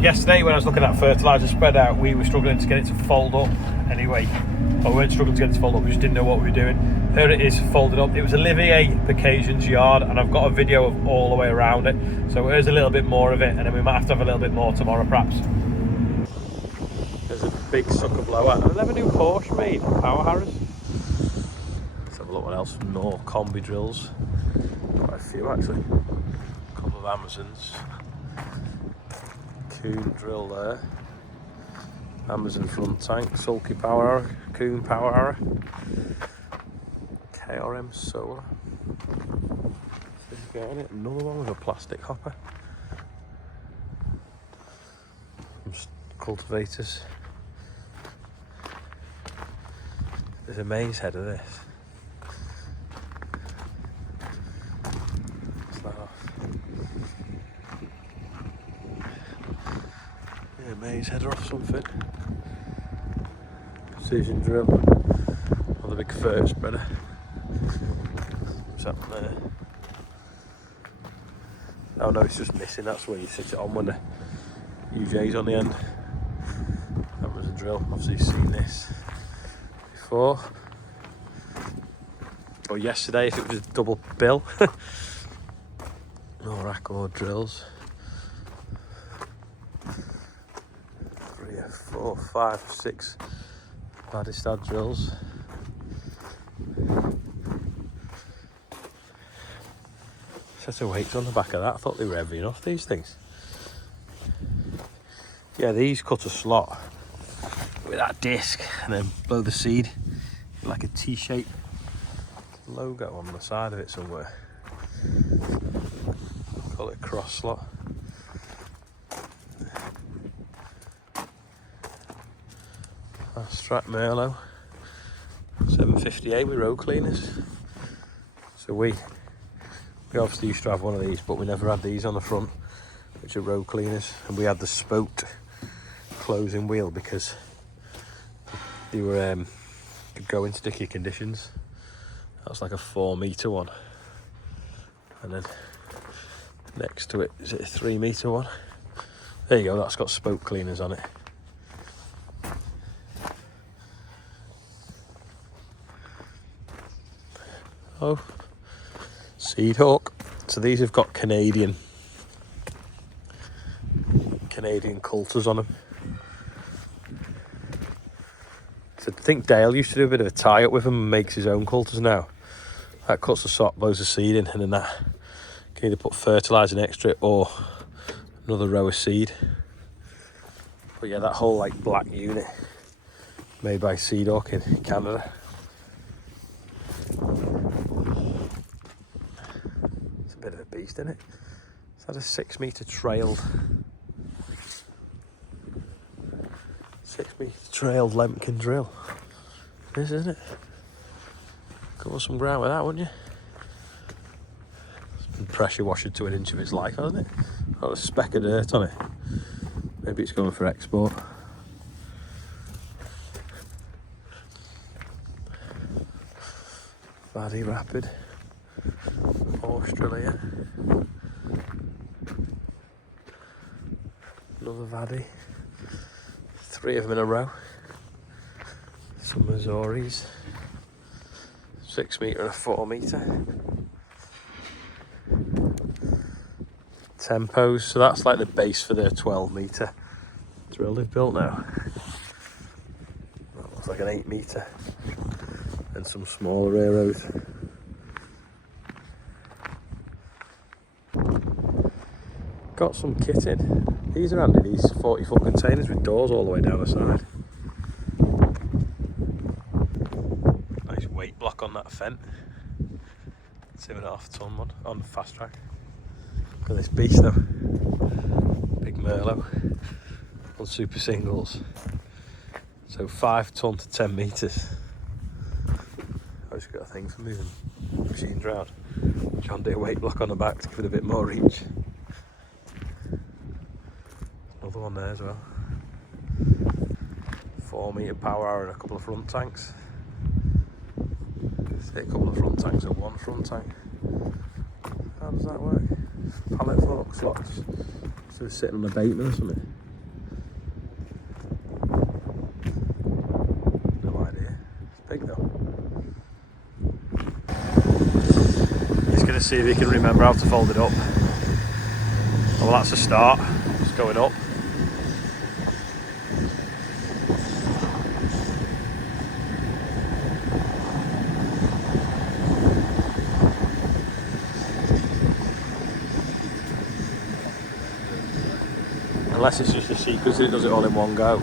Yesterday when I was looking at fertiliser spread out, we were struggling to get it to fold up anyway. Or we weren't struggling to get it to fold up, we just didn't know what we were doing. Here it is folded up. It was Olivier Boccasion's yard, and I've got a video of all the way around it. So here's a little bit more of it, and then we might have to have a little bit more tomorrow perhaps. There's a big sucker blower. I never knew Porsche made power harrows. Let's have a look what else. More combi drills. Quite a few actually. A couple of Amazons. Kuhn drill there. Amazon front tank, sulky power arrow, Kuhn power arrow, KRM solar. Another one with a plastic hopper. Some cultivators. There's a maze head of this. What's that off? Yeah, maze header off something. Precision drill. Another big fur spreader. What's happening there? Oh no, it's just missing. That's where you sit it on when the UJ's on the end. That was a drill. Obviously you've seen this before. Or yesterday if it was a double bill. No rack or drills. 3, 4, 5, 6 Badistad drills. Set of weights on the back of that. I thought they were heavy enough, these things. Yeah, these cut a slot with that disc and then blow the seed like a T-shape logo on the side of it somewhere. Call it a cross slot. Fast track Merlot 758 with road cleaners. So we obviously used to have one of these, but we never had these on the front, which are road cleaners, and we had the spoked closing wheel because they were could go in sticky conditions. That was like a 4 metre one, and then next to it is it a 3 metre one. There you go, that's got spoke cleaners on it. Oh, Seed Hawk. So these have got Canadian coulters on them. So I think Dale used to do a bit of a tie-up with them and makes his own coulters now. That cuts the sock, blows the seed in, and then that can either put fertiliser next to it or another row of seed. But yeah, that whole like black unit made by Seed Hawk in Canada. Bit of a beast, isn't it? It's had a 6 metre trailed Lemkin drill. This, isn't it? Cover some ground with that, wouldn't you? It's been pressure washed to an inch of its life, hasn't it? Got a speck of dirt on it. Maybe it's going for export. Vaddy Rapid. Australia. Another Vaddy. 3 of them in a row. Some Missouris. 6 metre and a 4 metre. Tempos, so that's like the base for their 12 metre drill they've built now. That looks like an 8 metre. And some smaller arrows. Got some kit in. These are handy, these 40-foot containers with doors all the way down the side. Nice weight block on that fent. 2.5 ton one on the fast track. Look at this beast though. Big Merlot on super singles. So 5 ton to 10 metres. I just got a thing for moving machines around. John Deere weight block on the back to give it a bit more reach. Another one there as well. 4 metre power hour and a couple of front tanks. Say a couple of front tanks or one front tank. How does that work? Pallet fork slots. So it's sitting on a bateman or something. see if you can remember how to fold it up. Well, that's a start. It's going up. Unless it's just a secret that it does it all in one go.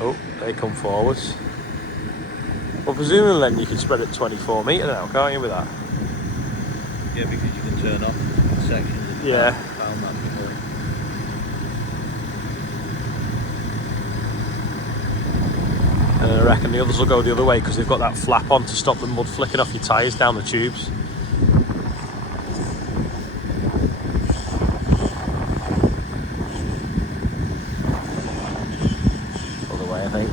Oh, they come forwards. Well, presumably then you can spread it 24 metre now, can't you, with that? Yeah, because you can turn off sections of the pound that before. And I reckon the others will go the other way because they've got that flap on to stop the mud flicking off your tyres down the tubes. Other way, I think.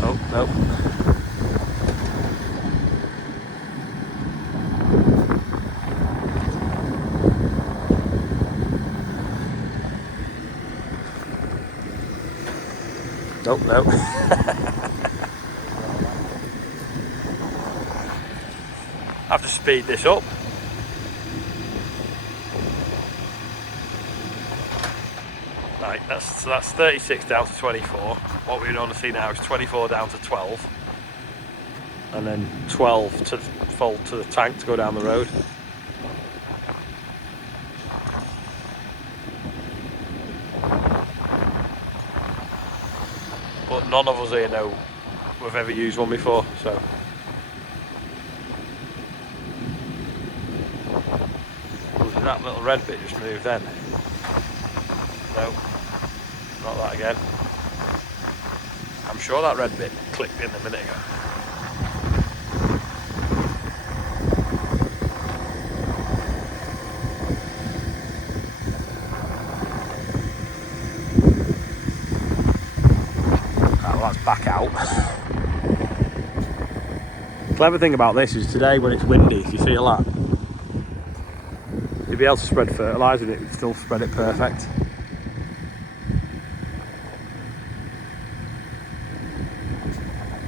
Oh, no. Nope, no. I have to speed this up. Right, that's 36 down to 24. What we want to see now is 24 down to 12. And then 12 to fold to the tank to go down the road. But none of us here know we've ever used one before, so. Oh, did that little red bit just move then? No, not that again. I'm sure that red bit clicked in a minute ago. Back out. Clever thing about this is today when it's windy, if you feel that, you'll be able to spread fertiliser and it would still spread it perfect.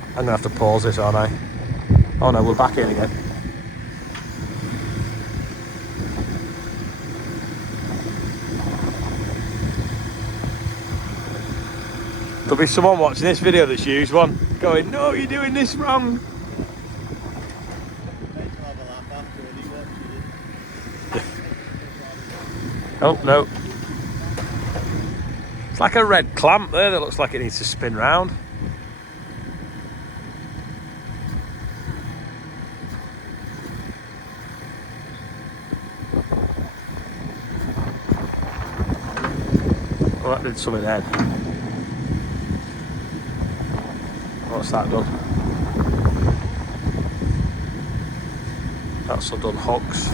I'm gonna have to pause this, aren't I? Oh no, we're back in again. There'll be someone watching this video that's used one, going, no, you're doing this wrong. Oh, no. It's like a red clamp there that looks like it needs to spin round. Oh, that did something then. What's that done? That's done hooks.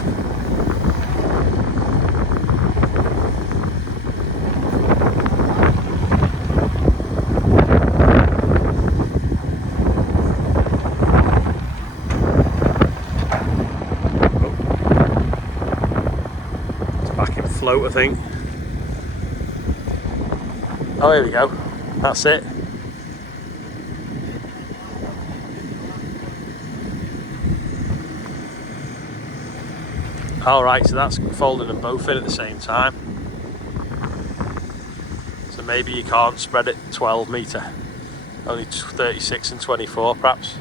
It's back in float, I think. Oh, here we go. That's it. Alright, so that's folding them both in at the same time. So maybe you can't spread it 12 metre, only 36 and 24 perhaps.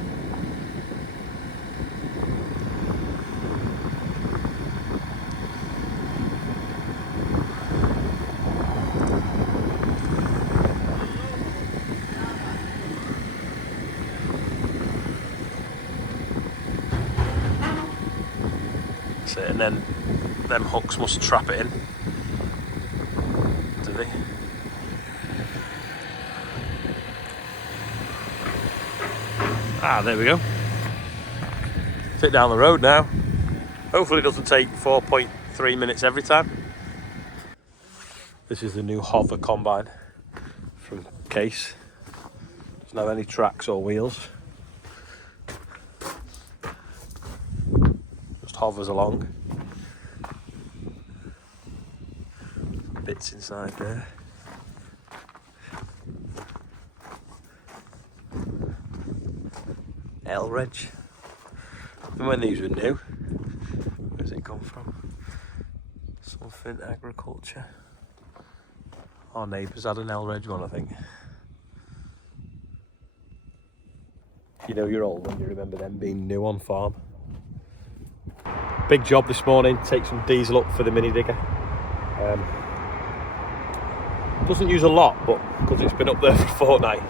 And then them hooks must trap it in, do they? Ah, there we go. Fit down the road now. Hopefully it doesn't take 4.3 minutes every time. This is the new hover combine from Case. Doesn't have any tracks or wheels. Just hovers along. Bits inside there. Elridge. And when these were new. Where's it come from? Something agriculture. Our neighbours had an Elridge one, I think. You know you're old when you remember them being new on farm. Big job this morning, take some diesel up for the mini digger. Doesn't use a lot, but because it's been up there for a fortnight,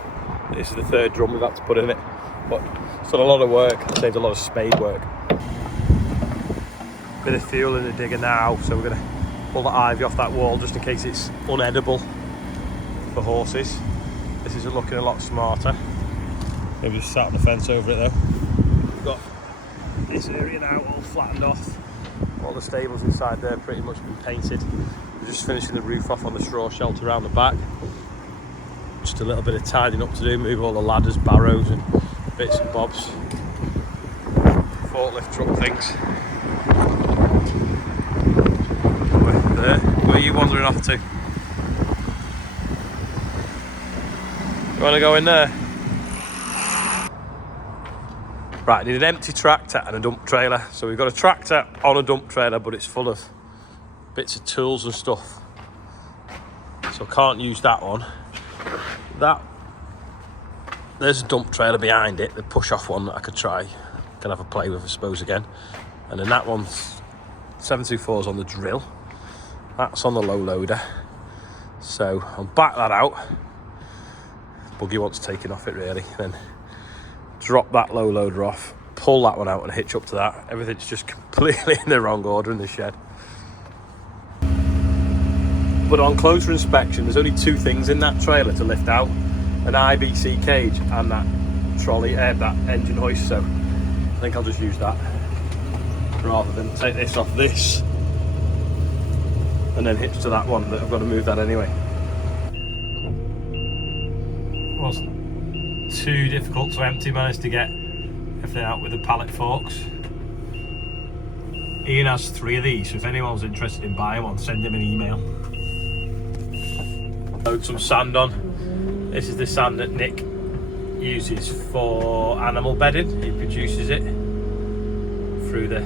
this is the third drum we've had to put in it. But it's done a lot of work, saved a lot of spade work. Bit of fuel in the digger now, so we're going to pull the ivy off that wall just in case it's unedible for horses. This is looking a lot smarter. Maybe just sat on the fence over it though. We've got this area now all flattened off. All the stables inside there pretty much been painted. We're just finishing the roof off on the straw shelter around the back. Just a little bit of tidying up to do, move all the ladders, barrows and bits and bobs. Forklift truck things. Where are you wandering off to? You want to go in there? Right, I need an empty tractor and a dump trailer. So we've got a tractor on a dump trailer, but it's full of bits of tools and stuff. So I can't use that one. There's a dump trailer behind it, the push-off one that I could try. Can have a play with, I suppose, again. And then that one's 724's on the drill. That's on the low loader. So I'll back that out. Buggy wants taking off it really. Then drop that low loader off, pull that one out and hitch up to that. Everything's just completely in the wrong order in the shed. But on closer inspection, there's only two things in that trailer to lift out. An IBC cage and that trolley, that engine hoist. So I think I'll just use that rather than take this off this and then hitch to that one that I've got to move that anyway. Wasn't too difficult to empty, managed to get everything out with the pallet forks. Ian has 3 of these, so if anyone's interested in buying one, send him an email. Load some sand on. This is the sand that Nick uses for animal bedding. He produces it through the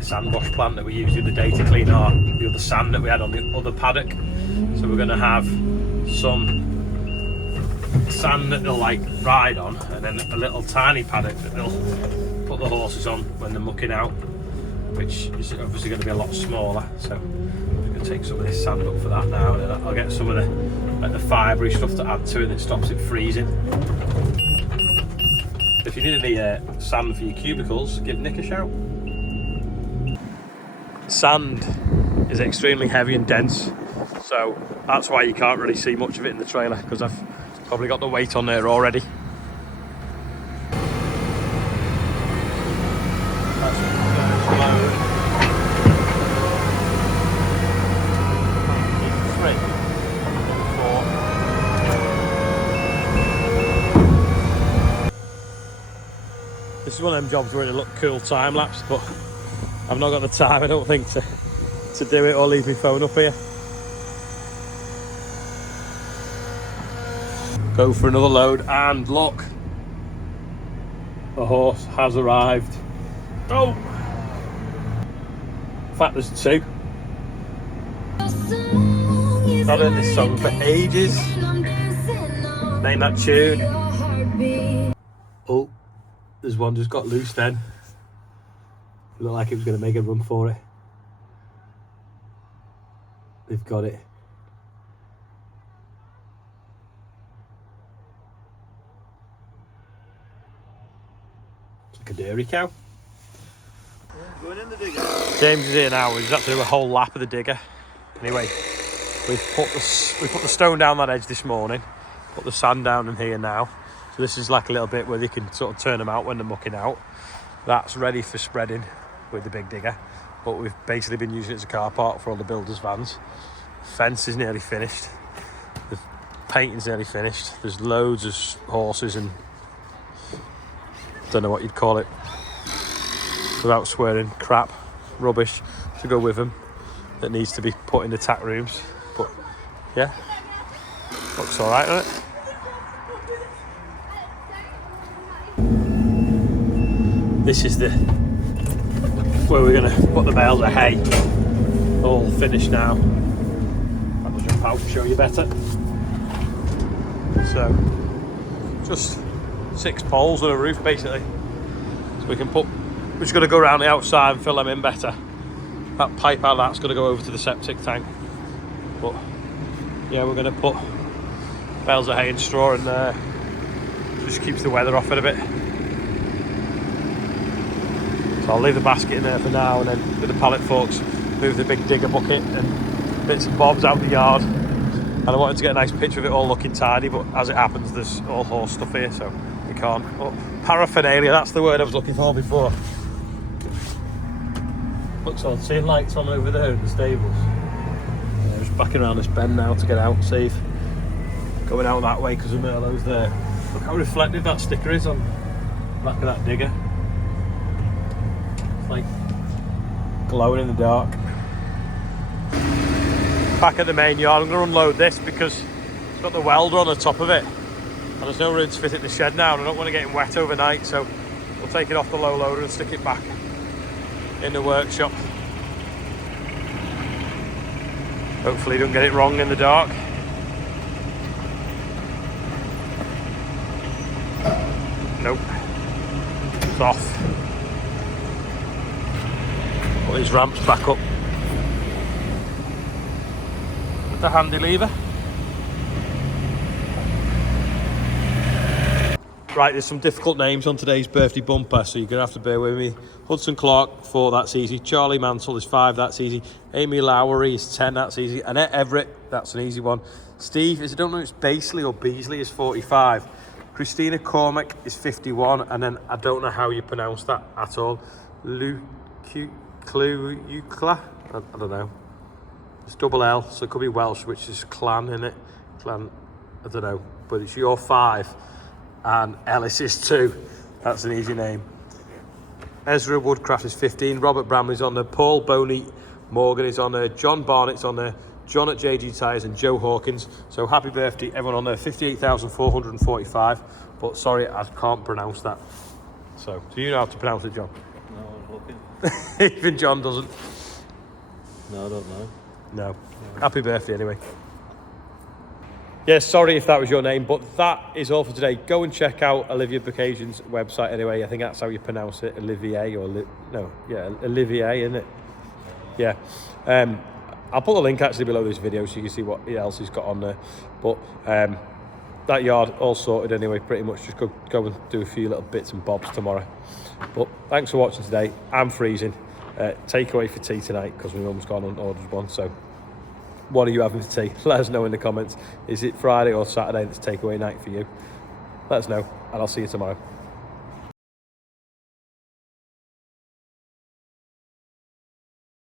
sand wash plant that we used the other day to clean the other sand that we had on the other paddock. So we're going to have some sand that they'll like ride on, and then a little tiny paddock that they'll put the horses on when they're mucking out, which is obviously going to be a lot smaller. So I'm going to take some of this sand up for that now, and then I'll get some of the fibrey stuff to add to it that stops it freezing. If you need any sand for your cubicles, give Nick a shout. Sand is extremely heavy and dense, so that's why you can't really see much of it in the trailer, because I've probably got the weight on there already. That's the first load. 3, 4. This is one of them jobs where it look cool time lapse, but I've not got the time, I don't think, to do it or leave my phone up here. Go for another load, and look, the horse has arrived. Oh! In fact, there's 2. Not heard this song for ages. Name that tune. Oh, there's one just got loose then. Looked like it was going to make a run for it. They've got it. It's like a dairy cow. Going in the digger. James is here now. He's had to do a whole lap of the digger. Anyway, we put the stone down that edge this morning. Put the sand down in here now. So this is like a little bit where you can sort of turn them out when they're mucking out. That's ready for spreading with the big digger. But we've basically been using it as a car park for all the builders' vans. The fence is nearly finished. The painting's nearly finished. There's loads of horses and don't know what you'd call it, without swearing, crap, rubbish to go with them that needs to be put in the tack rooms. But yeah, looks alright, doesn't it? this is the where we're going to put the bales of hay. All finished now. I'll jump out and show you better. So just 6 poles and a roof basically. So we can put, we're just going to go around the outside and fill them in better. That pipe out that's going to go over to the septic tank. But yeah, we're going to put bales of hay and straw in there. Just keeps the weather off it a bit. So I'll leave the basket in there for now, and then with the pallet forks move the big digger bucket and bits and bobs out the yard. And I wanted to get a nice picture of it all looking tidy, but as it happens there's all horse stuff here, so we can't. Oh, paraphernalia, that's the word I was looking for before. Looks on, seeing lights on over there in the stables. Yeah, just backing around this bend now to get out safe. Going out that way because the Merlot's there. Look how reflective that sticker is on the back of that digger. It's like glowing in the dark. Back at the main yard, I'm going to unload this because it's got the welder on the top of it. And there's no room to fit it in the shed now, and I don't want to get it wet overnight, so we'll take it off the low loader and stick it back in the workshop. Hopefully don't get it wrong in the dark. Nope. It's off. Put these ramps back up with the handy lever. Right, there's some difficult names on today's birthday bumper, so you're going to have to bear with me. Hudson Clark, 4, that's easy. Charlie Mansell is 5, that's easy. Amy Lowry is 10, that's easy. Annette Everett, that's an easy one. Steve, I don't know if it's Basley or Beasley, is 45. Christina Cormack is 51, and then I don't know how you pronounce that at all. Ukla? I don't know. It's double L, so it could be Welsh, which is clan, isn't it? Clan, I don't know. But it's your 5. And Ellis is 2. That's an easy name. Ezra Woodcraft is 15. Robert Bramley's on there. Paul Boney Morgan is on there. John Barnett's on there. John at JG Tyres and Joe Hawkins. So happy birthday, everyone on there. 58,445. But sorry, I can't pronounce that. So, do you know how to pronounce it, John? No, I was looking. Even John doesn't. No, I don't know. No. Happy birthday anyway. Yeah, sorry if that was your name, but that is all for today. Go and check out Olivia Boccasion's website anyway. I think that's how you pronounce it, Olivier, or Olivier, isn't it? Yeah. I'll put the link actually below this video so you can see what else he's got on there. But that yard all sorted anyway, pretty much. Just go and do a few little bits and bobs tomorrow. But thanks for watching today. I'm freezing. Takeaway for tea tonight because my mum's gone and ordered one, so what are you having for tea? Let us know in the comments. Is it Friday or Saturday that's takeaway night for you? Let us know, and I'll see you tomorrow.